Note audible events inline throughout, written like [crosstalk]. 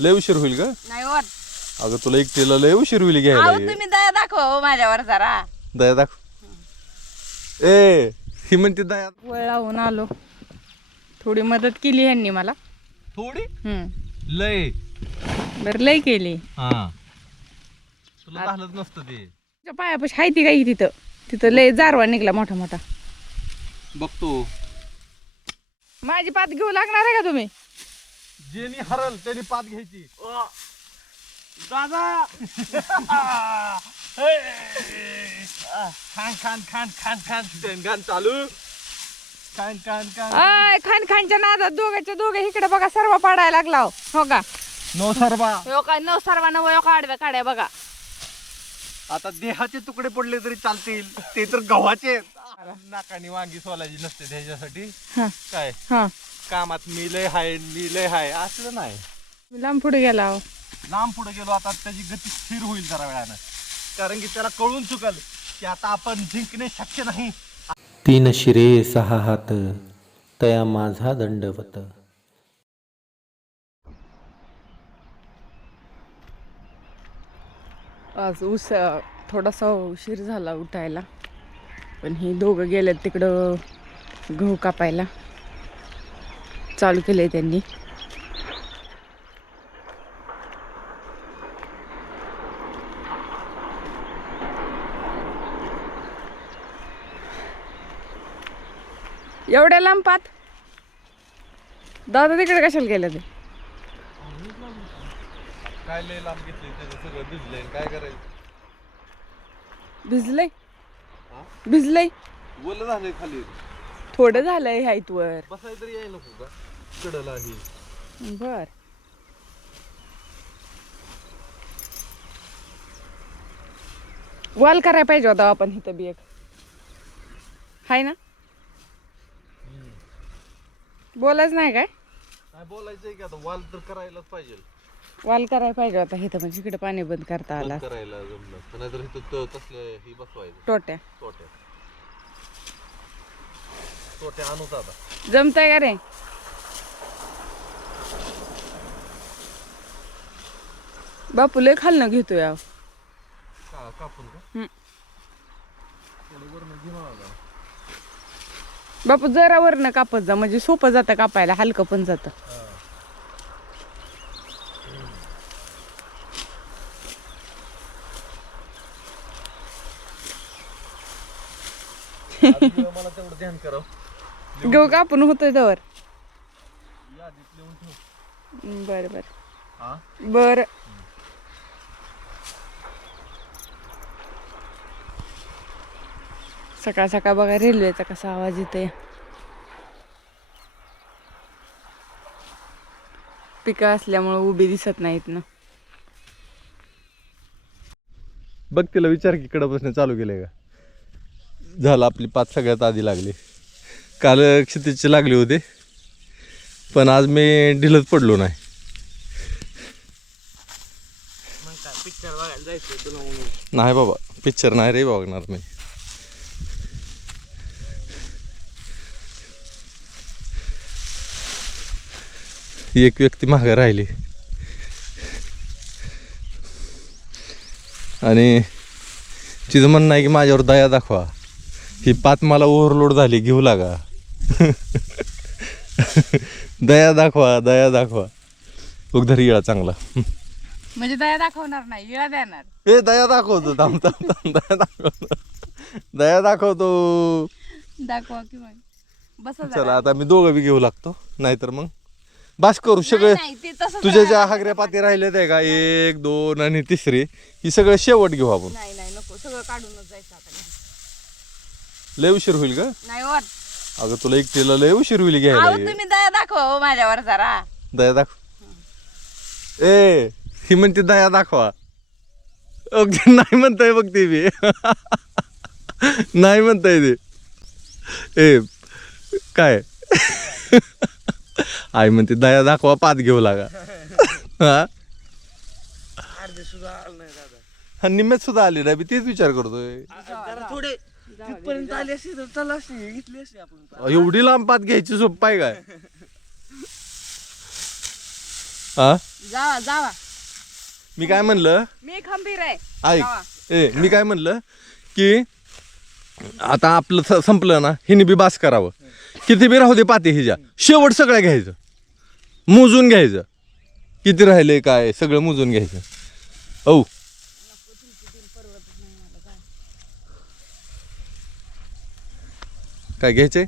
लय उशीर होईल का? नाही होत. अगं तुला एकटीला लय उशीर होईल घ्यायला अहो हे. तुम्ही दया दाखवा हो माझ्यावर जरा. दया दाखव. ए ही म्हणते दया. वळ लावून आलो. थोडी मदत केली ह्यांनी मला. थोडी? हम्म. लय. बरं लय केली. हा. तुला झालंच नसतं ते. तुझ्या पायापाशी हाय ती काही तिथं. तिथं लय जारवा निघला मोठा मोठा. बघतो. माझी पात घेऊ लागणार आहे का तुम्ही? जेनी हरल त्याने पात घ्यायची. दादा! [laughs] खान खान खान खान खान. गान चालू. खान खान खान. आय खान खानच्या नादात दोघांच्या दोघे इकडे बघा सर्व पाडायला लागला हो. हो का? नो सरबा हो का? न सर्वांना वयो काढव्या काढ्या बघा. आता देहाचे तुकडे पडले तरी चालतील. ते तर गव्हाचे. आहेत. नाकानी वांगी सोलायची नसते त्याच्यासाठी. हा. काय? हा. कामात मी लय हाय मी लय हाय असलं नाही. मी लांब पुढे गेला. लांब पुढे गेलो आता त्याची गती स्थिर होईल जरा वेळानं. कारण की त्याला कळून चुकल की आता आपण जिंकणे शक्य नाही. तीन शिरे सहा हात तया माझा दंडवत. आज उस थोडासा उशीर झाला उठायला. पण हे दोघं गेलेत तिकडं गहू कापायला. चालू केलंय त्यांनी. एवढ्या लांब पात दादा तिकडे कशाला गेले ते? काय लय लांब घेतले त्याचं सगळं? भिजलंय काय करायचं? भिजलंय? भिजलंय? ओलं झालंय खाली. थोडं झालंय हाईट वर बसाय तरी याय नको का? कडला ही बर. वाल करायला पाहिजे होता आपण इथं बी एक. हाय ना? बोलायच नाही काय? बोलायचंय की आता वाल तर करायलाच पाहिजे. वाल करायला पाहिजे होता. इथं म्हणजे इकडे पाणी बंद करता आला. करायला जमलं. नाहीतर इथं त- तसलं ही बसवायचं. टोट्या आणूच आता जमताय का रे? बापू लय खालनं घेतोय बापू जरा वरनं कापत जा म्हणजे सोपं जातं कापायला हलकं पण जातं. आधी मला तेवढं ध्यान करावं. गहू कापून होतोय ठेव. बरं बरं. बर. सकाळ सकाळ बघा रेल्वेचा कसा आवाज येतोय. पिकं असल्यामुळे उभी दिसत नाहीत ना. बघ तिला विचार की कडे बसणं चालू केलंय का? झालं आपली पाच सगळ्यात आधी लागली. काल क्षितिजचे लागले होते. पण आज मी ढिलत पडलो नाही. नाही बाबा पिक्चर नाही रे बघणार मी. एक व्यक्ती मागे राहिली. आणि तिचं म्हणणं आहे की माझ्यावर दया दाखवा. ही पात मला ओव्हरलोड झाली घेऊ लागा. [laughs] दया दाखवा दया दाखवा. उगधर येळा चांगला. म्हणजे दया दाखवणार नाही विळा देणार. ए दया दाखवतो थांब थांब थांब दया दाखवतो. दया दाखवतो. दाखवा की मग. बस चला आता मी दोघं बी घेऊ लागतो नाहीतर मग बास करू सगळे ते तुझ्या ज्या हागऱ्या पाती राहिल्या त्या का? एक दोन आणि तिसरी ही सगळं शेवट घेऊ आपण. नाही नाही नको सगळं काढूनच जायचं आता. घरी. लय उशीर होईल का? नाही होत. अगं तुला एकटीला लय उशीर होईल घ्यायला. अहो हे. तुम्ही दया दाखवा हो माझ्यावर जरा. दया दाखव. ए ही म्हणते दया दाखवा. अगदी नाही म्हणताय बघ ती बी. [laughs] नाही म्हणताय ते. ए काय? [laughs] आई म्हणते दया दाखवा पात घेऊ लागा. हा? हा निम्म्यात सुद्धा आली नाही मी तेच विचार करतोय. थोडे तिथपर्यंत आली असती तर चला असती घेतली असती आपण एवढी लांब पात घ्यायची सोप आहे काय? हा? जावा जावा. मी काय म्हणलं? मी खंबीर आहे. ऐक. ए मी काय म्हणलं की आता आपलं स- संपलं ना हिने बी बास करावं. किती बी राहू दे पाते हिच्या. शेवट सगळं घ्यायचं. मोजून घ्यायचं. किती राहिले काय सगळं मोजून घ्यायचं. औ. काय घ्यायचंय?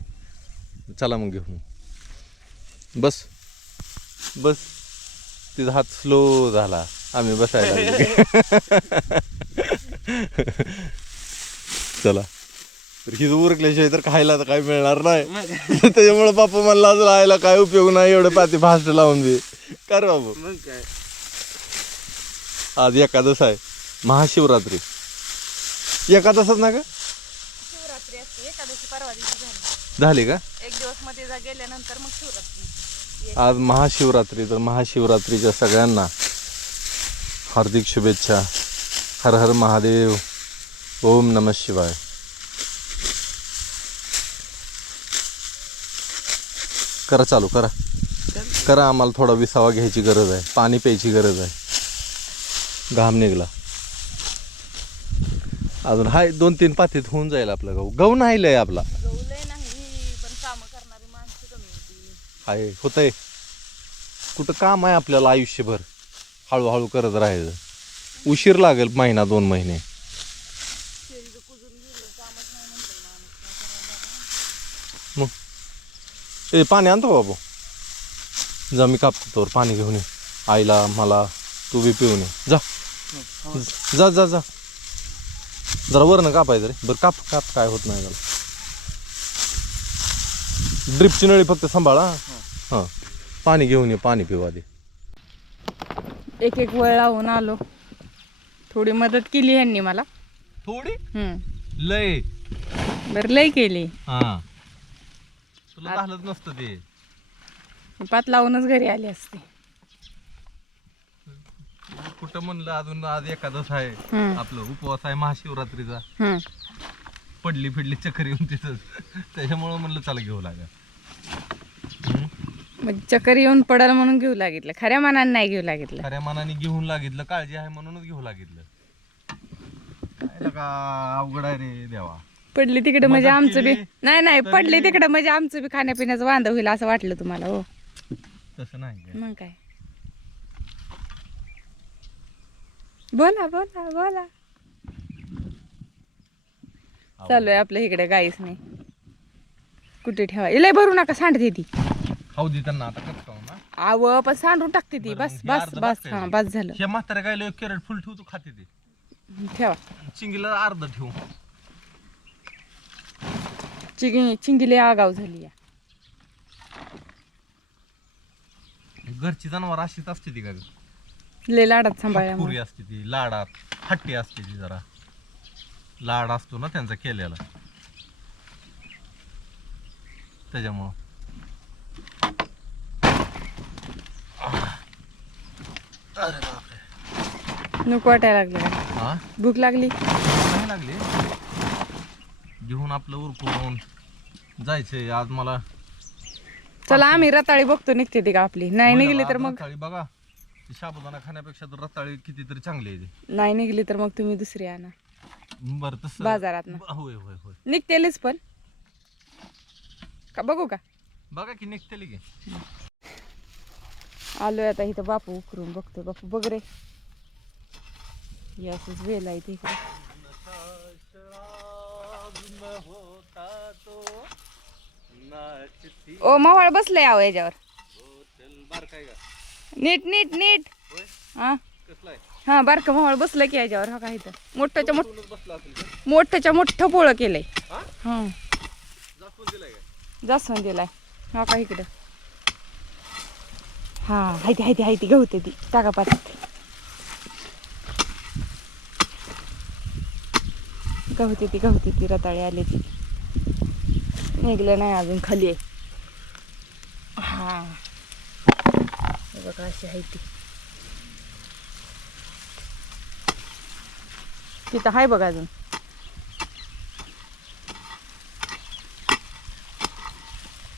चला मग घेऊन. बस. बस. तिचा हात स्लो झाला. आम्ही बसायला [laughs] चला. तर हिज उरकल्याशिवाय तर खायला तर काही मिळणार नाही. [laughs] त्याच्यामुळे बापू म्हणला आज राहायला काय उपयोग नाही एवढं पाती फास्ट लावून दे. कर मग काय? आज एकादश आहे. महाशिवरात्री. एकादशच ना का शिवरात्री असते. एकादशी परवा दिवशी झाली. झाली का? एक दिवसमध्ये जा गेल्यानंतर मग शिवरात्री. आज महाशिवरात्री तर महाशिवरात्रीच्या सगळ्यांना हार्दिक शुभेच्छा. हर हर महादेव. ओम नम शिवाय. करा चालू करा. करा आम्हाला थोडा विसावा घ्यायची गरज आहे. पाणी प्यायची गरज आहे. घाम निघला. अजून हाय दोन तीन पातीत होऊन जाईल आपलं गहू. गहू नाही लय आपला. कमी होती आहे होतंय. कुठं काम आहे आपल्याला आयुष्यभर? हळूहळू करत राहायचं. उशीर लागेल महिना दोन महिने. ए पाणी आणतो बाबू? जा मी कापतो तोवर पाणी घेऊन ये. आईला मला तू बी पिऊन ये. जा. जा जा जा. जरा वरनं कापायचं रे. बरं काप काप काय होत नाही त्याला. ड्रिपची नळी फक्त सांभाळा हां. पाणी घेऊन ये पाणी पिऊ आधी. एक एक वेळ लावून आलो. थोडी मदत केली ह्यांनी मला. थोडी? हम्म. लय. बरं लय केली. हा. तुला झालंच नसतं ते. पात लावूनच घरी आले असते. कुठं म्हणलं अजून आज एकादश आहे. हम्म. आपलं उपवास आहे महाशिवरात्रीचा. हम्म. पडली फिडली चक्कर येऊन तिथं. त्याच्यामुळं म्हणलं चला घेऊ लागा. मग चक्कर येऊन पडाल म्हणून घेऊ लागितलं. खऱ्या मनाने नाही घेऊ लागितलं. खऱ्या मनाने घेऊन लागितलं. काळजी आहे म्हणूनच घेऊ लागितलं. काय लका अवघड आहे रे देवा. पडली तिकडे म्हणजे आमचं बी केली, नाही नाही तरी- पडली तिकडे म्हणजे आमचं बी खाण्यापिण्याचं वांद होईल असं वाटलं तुम्हाला हो. तसं नाही. मग काय? बोला बोला बोला. चालू आहे आपल्या इकडे गाईस नाही कुठे ठेवा? लय भरू नका सांडते ती. खाऊ दे त्यांना आता कसं खाऊ ना. आव पण सांडून टाकते ती. बरं, बस मग हे बस अर्धं बस. हा. बस झालं. हे म्हाताऱ्या गायला एक कॅरेट फुल ठेवतो खाते ते. ठेवा. चिंगीला अर्ध ठेवू. चिंगी चिंगीले आगाव झाली या. घरची जनावर अशीच असते ती का ग? लय लाडात पुरी सांभाळल्यामुळे असते ती लाडात. हट्टी असते ती जरा. लाड असतो ना त्यांचा केलेला. त्याच्यामुळं. नको वाटायला लागलं? हा? भूक लागली? नाही लागली. घेऊन आपलं उरकून जायचंय. आज मला चला आम्ही रताळी बघतो निघते ती का आपली? नाही निघली तर मग रताळी बघा. ती साबुदाणा खाण्यापेक्षा तर रताळी कितीतरी चांगली आहे. नाही निघली तर मग तुम्ही दुसरी आणा. बरं तसं बाजारातनं. ब- होय होय होय. निघतेलेच पण. का बघू का? बघा की निघतेली की. आलोय आता इथं बापू उकरून बघतो बापू बघ रे. यासच वेल आहे ते ओ मावळ बसलंय आहो याच्यावर. नीट नीट नीट. हा. हा बारकं मावळ बसलं की याच्यावर हा काय इथं. मोठ्याच्या मोठ मोठ्याच्या मोठं पोळं केलंय. हा. जास्वंद दिलाय हा का इकडं. हा हायती हायती हायती गवते ती टाका पातात गवते ती गवते ती रताळी आली ती. निघलं नाही अजून खाली. आहे हा बघा अशी आहे ती. तिथं आहे बघा अजून.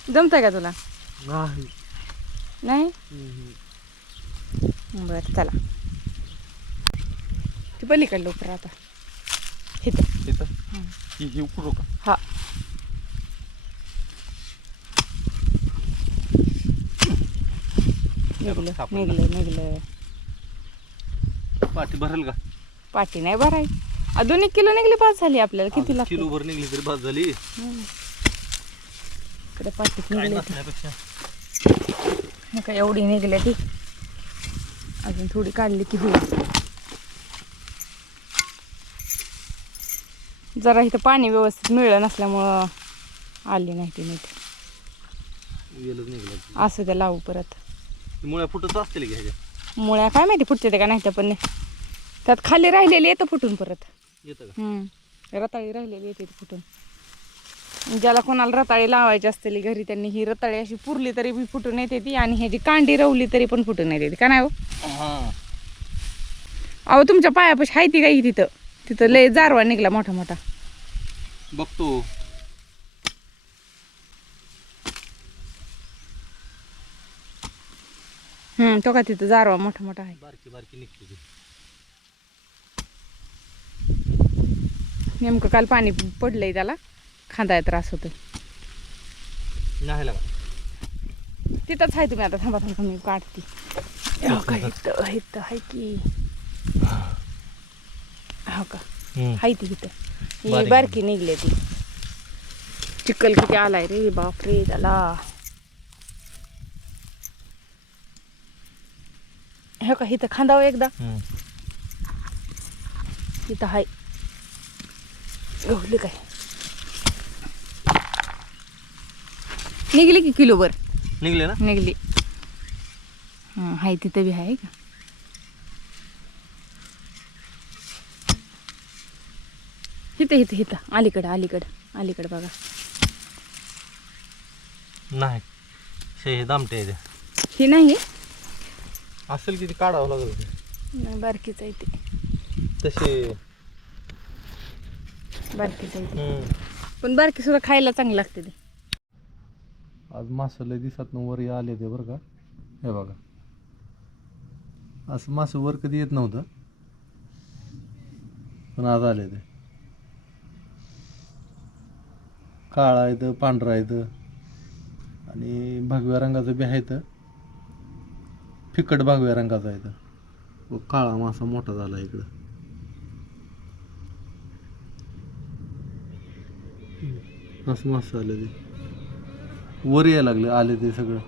जमतंय का तुला? नाही. नाही? बरं चला. ती पलीकडलं लवकर आता. इथं. इथं? ही ही उकरू का हा निघलं सापडलं. निघलं निघलं. पाठी भरेल का? पाठी नाही भराय. अजून एक किलो निघली पाच झाली आपल्याला. किती लागते किलो भर निघली तरी बाद झाली. इकडे पाठीत काय निघले. नसण्यापेक्षा का एवढी निघली ती? अजून थोडी काढली की होईल. जरा इथं पाणी व्यवस्थित मिळलं नसल्यामुळं आली नाही ती नीट. असं ते लावू परत. मुळ्या फुटत असतील की मुळ्या काय माहिती फुटते ते का नाही पण त्यात खाली राहिलेली येतं फुटून परत. येतं का? हम्म. रताळी राहिलेली येते ती फुटून. ज्याला कोणाला रताळी लावायची असतेली घरी त्यांनी ही रताळी अशी पुरली तरी बी फुटून येते ती आणि ह्याची कांडी रवली तरी पण फुटून येते ती. का नाही हो? हा. अहो तुमच्या पायापाशी आहे ती काही तिथं. तिथं लय जारवा निघला मोठा मोठा बघतो. हम्म तो का तिथं जारवा मोठा मोठा आहे. बारकी बारकी निघते ती. नेमकं काल पाणी पडलंय त्याला. खांदाय त्रास होतो नाही लागा तिथंच आहे तुम्ही आता. थांबा थांबा मी काढते. हो का इथं. इथं आहे की. हो का? हाय ती इथं. ही बारीक. बारकी निघली ती. चिखल किती आलाय रे बापरे त्याला. हो का? इथं खांदावं एकदा. इथं हाय. गहली काय? निघली की किलोभर निघले ना? निघली. हं, हाय तिथं बी आहे का? इथं इथं इथं. अलीकडं अलीकडं. अलीकडं बघा. नाही. शे दामटे. ही नाही? असेल किती काढावं लागेल ते. नाही, बारकीच आहे ती. तसे बारकीच आहे ती. हम्म. पण बारकी सुद्धा खायला चांगली लागते ती. आज मासं लय दिवसात वर आले ते बरं का? हे बघा. असं मासं वर कधी येत नव्हतं. पण आज आले ते. काळा येतं पांढरा येतं आणि भगव्या रंगाचं बी आहे तर फिकट भगव्या रंगाचा आहे तर व काळा मासा मोठा झाला इकडं. असं मासं आलं ते. वर यायला लागले आले ते सगळं.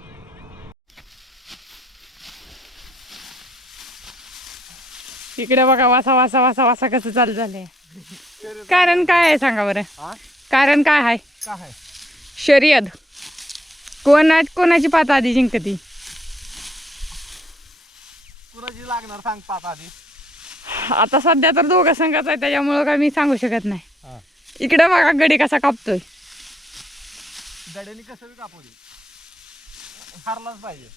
इकडे बघा वासा वासा वासा वासा कसं चालू झालंय. कारण काय आहे सांगा बरं? कारण काय आहे? काय शर्यत. कोणा कोणाची पात आधी जिंकती? कुणाची लागणार सांग पाच आधी. आता सध्या तर दोघं संघाच आहे त्याच्यामुळं काय मी सांगू शकत नाही. इकडे बघा गडी कसा कापतोय. गड्याने कसं बी कापू दे. हारलाच पाहिजे.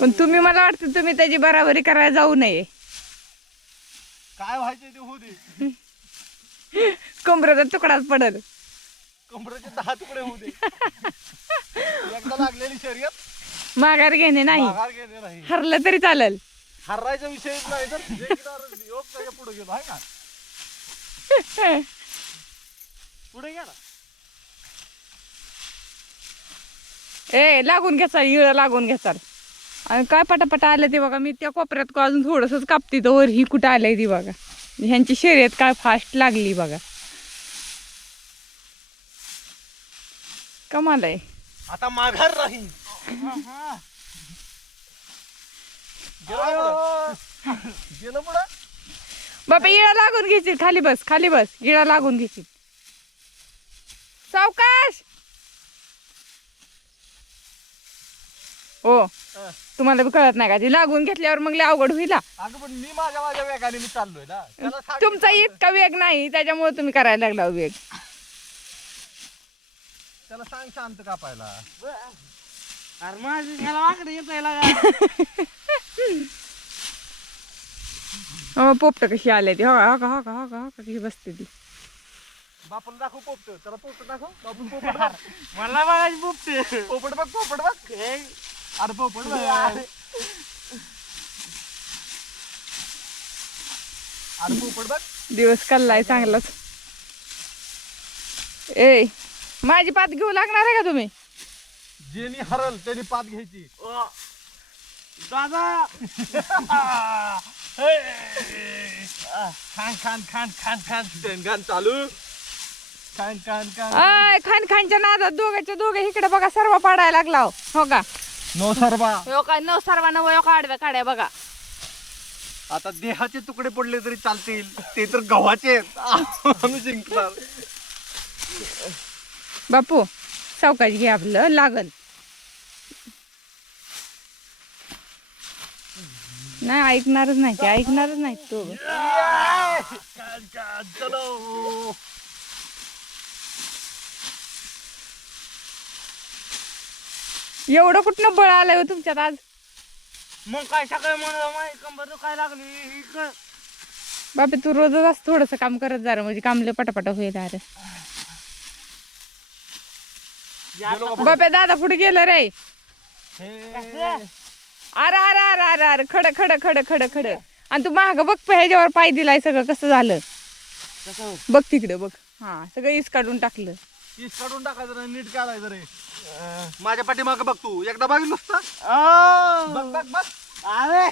पण तुम्ही मला वाटतं तुम्ही त्याची बराबरी करायला जाऊ नये. काय व्हायचं ते होऊ दे. कमरेचा तुकडाच पडल. कमरेचे दहा तुकडे होऊ दे. एकदा लागलेली शर्यत. माघार घेणे नाही. माघार घेणे नाही. हरलं तरी चालेल. हररायचा विषयच नाही तर जे किनार योग त्याच्या पुढे गेलो? आहे का? पुढे घ्या ना ए लागून घ्याचाल इळ लागून घ्याचाल आणि काय पटापटा आलं ते बघा मी त्या कोपऱ्यात का अजून थोडंसंच कापते तर वर ही कुठं आलंय ती बघा. ह्यांची शर्यत काय फास्ट लागली बघा. कमाल आहे. आता माघार राहील. गेलं पुढं बाबा इळा लागून घेशील खाली बस खाली बस. इळा लागून घेशील सावकाश! हो तुम्हाला बी कळत नाही का? ती लागून घेतल्यावर मग लय अवघड होईल हा. अगं पण मी माझ्या माझ्या वेगाने मी चाललोय ना. त्याला सांग तुमचा इतका वेग नाही त्याच्यामुळे तुम्ही करायला लागला वेग. त्याला सांग शांत कापायला. अरे माझं ह्याला वाकडे येत हो पोपट कशी आले ती हो का हो का हो का हो का हो का कशी बसते ती. बापूला दाखव पोपट. त्याला पोपट दाखव. बापून पोपट बघ. मला बघायची पोपटे. पोपट बघ पोपट बघ. हे. अरे पोपट बघ. अरे पोपट बघ. दिवस कल्लाय चांगलाच. ए माझी पात घेऊ लागणार आहे का तुम्ही? जेनी हरल त्याने पात घ्यायची. दादा! [laughs] खान खान खान खान खान. गाण चालू. खान खान खान आय खान खानच्या नादात दोघांच्या दोघे इकडे बघा सर्व पाडायला लागला हो. हो का? नो सरबा हो का? न सर्वांना वयो काढव्या काढ्या बघा. आता देहाचे तुकडे पडले तरी चालतील. ते तर गव्हाचे आहेत. [laughs] आम्ही जिंकणार. बापू सावकाश घे आपलं लागल. नाही ऐकणारच नाही ते ऐकणारच नाही तो. चलो एवढं कुठनं बळ आलंय हो तुमच्यात आज? मग काय सकाळी म्हणून माझी कंबर दुखाय लागली. ही क- बापे तू रोजच असं थोडस काम करत जा रे, म्हणजे कामले पटापट होईल अरे. बापे दादा पुढे गेलं रे. कसं? अरे अरे अरे अरे अरे खड खड खड खड खड. आणि तू माग बघ पे ह्याच्यावर पाय दिलाय सगळं कसं झालं. कसं? बघ तिकडे बघ. हा सगळं इस काढून टाकलं. पीस काढून टाकायचं रे, नीट काढायचं रे. माझ्या पाठीमागं बघ तू. एकदा बघितलं नुसतं. आ, बघ बघ बघ. अरे!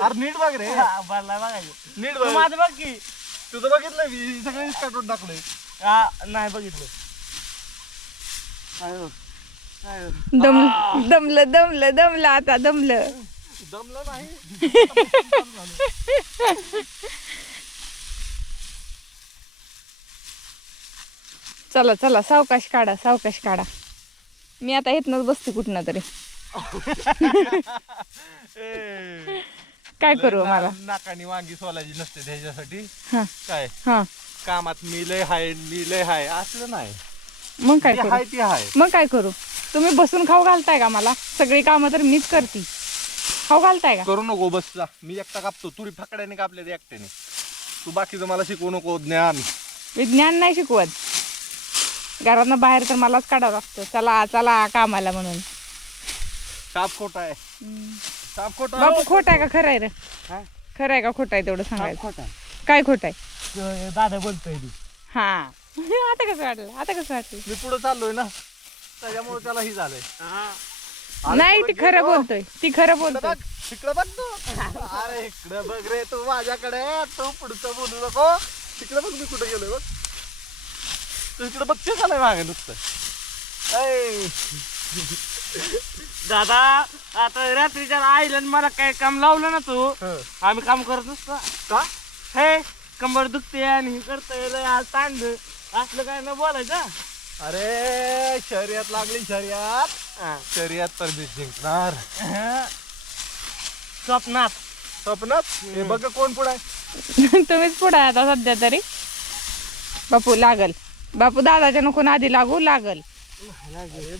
अरे नीट बघ रे. बरला बघायचं. नीट तू बघ. माझं बघ की. तुझं बघितलं मी. सगळं नीट काढून टाकलंय. नाही बघितलं. दम दमलं दमलं दमलं आता दमलं. दमलं नाही. चला चला सावकाश काढा सावकाश काढा. मी आता इथनच बसते कुठनं तरी. [laughs] काय करू मला नाकानी वांगी सोलायची नसते त्याच्यासाठी. काय? हा. कामात मी लय हाय मी लय हाय असलं नाही. मग काय हाय ती हाय. मग काय करू? तुम्ही बसून खाऊ घालताय का मला? सगळी कामं तर मीच करते. खाऊ घालताय का? करू नको बस जा मी एकटा कापतो. तुरी फाकड्याने कापले ते एकट्याने. तू बाकीचं मला शिकवू नको ज्ञान. विज्ञान नाही शिकवत. घरातनं बाहेर तर मलाच काढावं लागतं. चला चला कामाला म्हणून. साप खोटा आहे. साप खोटा बापू खोट आहे का? खरं आहे रे. हा? खरं आहे का खोट आहे तेवढं सांगायचं? खोटा. काय खोट आहे? दादा बोलतोय हा. [laughs] आता कसं वाटलं? आता कसं वाटलं? मी पुढे चाललोय ना. त्याच्यामुळे त्याला ही झालंय. नाही ती खरं. बोलतोय. ती खरं बोलतोय. बघ तिकडं बघ तू. अरे इकडे बघ रे तू माझ्याकडे. तू पुढचं बोलू नको. तिकडे बघ मी कुठे गेलोय बघ. तू इकडे बघते झालंय मागे नुसतं. ऐ, दादा आता रात्रीच्या आईला आणि मला काय काम लावलं ना तू. आम्ही काम करत नसतो. का? हे कंबर दुखते आणि हे करतोय लय आज तांड असलं काय न बोलायचं? अरे शर्यत लागली शर्यत. हा. शर्यत तर मी जिंकणार. स्वप्नात. स्वप्नात? हे बघ कोण पुढे [laughs] तुम्हीच पुढे आता सध्या तरी. बापू लागल. बापू दादाच्या नको नादी लागू लागल.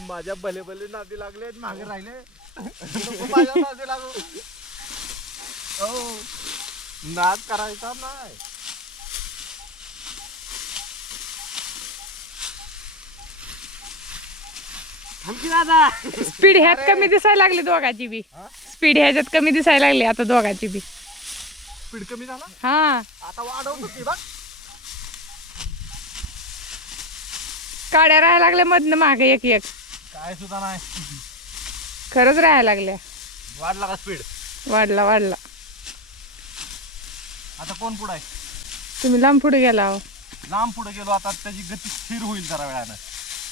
माझ्या भले भले नादी लागले मागे राहिले. नको माझ्या नादी लागू. [laughs] हो नाद करायचा नाही थांबकी दादा स्पीड ह्यात कमी दिसायला लागली दोघांची बी. स्पीड ह्याच्यात कमी दिसायला लागली आता दोघांची बी. स्पीड कमी झाला? हा. आता वाढवतो की बघ. काड्या राहायला लागल्या मधनं मागे एक एक. काय सुद्धा नाही. खरंच राहायला लागल्या. वाढला का स्पीड वाढला वाढला. आता कोण पुढे आहे? तुम्ही लांब पुढे गेला हो लांब पुढे गेलो आता त्याची गती स्थिर होईल जरा वेळानं.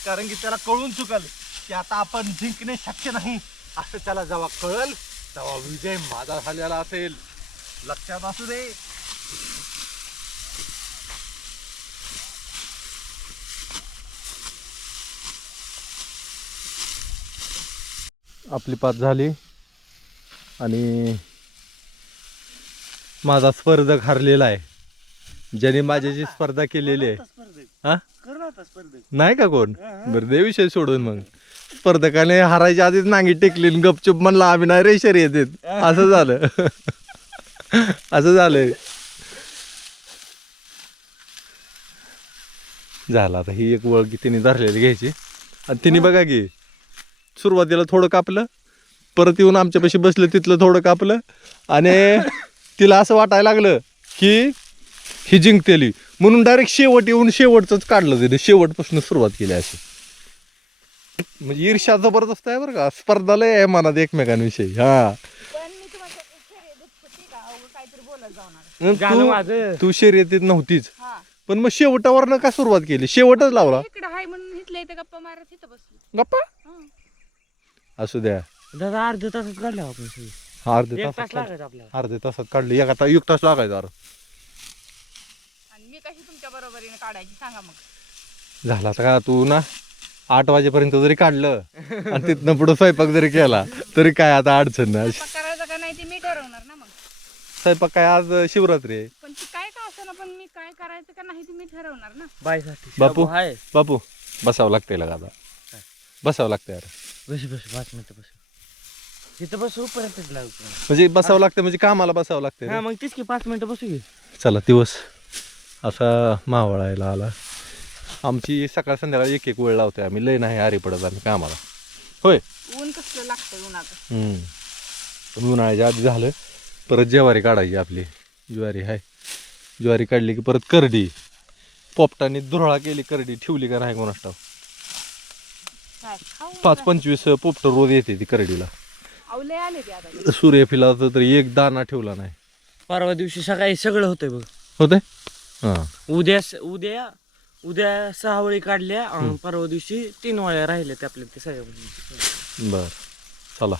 कारण की त्याला कळून चुकल. की आता आपण जिंकणे शक्य नाही. असं त्याला जेव्हा कळल तेव्हा विजय माझा झालेला असेल. लक्षात असू दे. आपली पाच झाली. आणि माझा स्पर्धक हरलेला आहे. ज्याने माझ्याची स्पर्धा केलेली आहे. हा? नाही का कोण? बरं दे विषय सोडून मग. स्पर्धकाने हारायच्या आधीच नांगी टेकली गपचूप म्हणला आम्ही नाही रेषर येतात असं झालं. [laughs] असं झालंय. झालं. आता ही एक वळगी तिने धरलेली घ्यायची. आणि तिने बघा की सुरुवातीला थोडं कापलं परत येऊन आमच्यापाशी बसलं तिथलं थोडं कापलं आणि तिला असं वाटायला लागलं की ही जिंकतेली. म्हणून डायरेक्ट शेवट येऊन शेवटच काढलं तिने. शेवटपासून सुरुवात केली अशी. म्हणजे ईर्ष्या जबरदस्त आहे बरं का. स्पर्धा लय आहे मनात एकमेकांविषयी. हा. पण मी तुम्हाला शर्यतीत होती का? अहो, काहीतरी बोलत जाणार. झालं तू माझं. तू शर्यतीत नव्हतीच. हा. पण मग शेवटावरनं का सुरुवात केली? शेवटच लावला. इकडे हाय म्हणून इथल्या इथं गप्पा मारत इथं बसली. गप्पा? हा. असू द्या. दादा अर्ध्या तासात आपण सगळी अर्धे एक तासात तास काढ- लागायचा आपल्याला. अर्धे तासात काढले. एका ता एक तास लागायचा अरे आणि मी कशी तुमच्या बरोबरीने काढायची सांगा मग. झाला तर का तू ना? आठ वाजेपर्यंत जरी काढलं आणि तिथनं पुढं स्वयंपाक जरी केला तरी काय आता अडचण नाही. स्वयंपाक करायचं का नाही ते मी ठरवणार ना मग. स्वयंपाक काय आज शिवरात्री आहे. पण ती काय का असं ना पण मी काय करायचं का नाही ते मी ठरवणार ना. बायसाठी बापू? आहे. बापू बसावं लागतंय लगा आता. बसावं लागतंय अरे. बस बस पाच मिनिटं बस. तिथं बसू लागतो म्हणजे बसावं लागतं म्हणजे कामाला बसावं लागतंय हा रे. मग तीच की पाच मिनिटं बसू घे चला दिवस असा मावळायला आला. आमची सकाळ संध्याकाळी एक एक वेळ लावतोय आम्ही. लय नाही आरी पडत आम्ही कामाला. होय? ऊन कसलं लागतं उन्हाचं? हम्म. पण उन्हाळ्याच्या आधी झालं. परत ज्वारी काढायची आपली. ज्वारी आहे ज्वारी काढली की परत करडी. पोपटाने दुरळा केली करडी ठेवली का नाही कोणास ठाऊक? काय खाऊ पाच पंचवीस पोपट रोज येते ती करडीला. आवले आले ते आता. सूर्यफिलाचा तरी एक दाना ठेवला नाही. परवा दिवशी सकाळी सगळं होतंय बघ. होते हां. उद्या स- उद्या उद्या सहा वळी काढल्या आणि परवा दिवशी तीन वळ्या राहिल्या ते आपल्या ते सगळ्या बर. चला.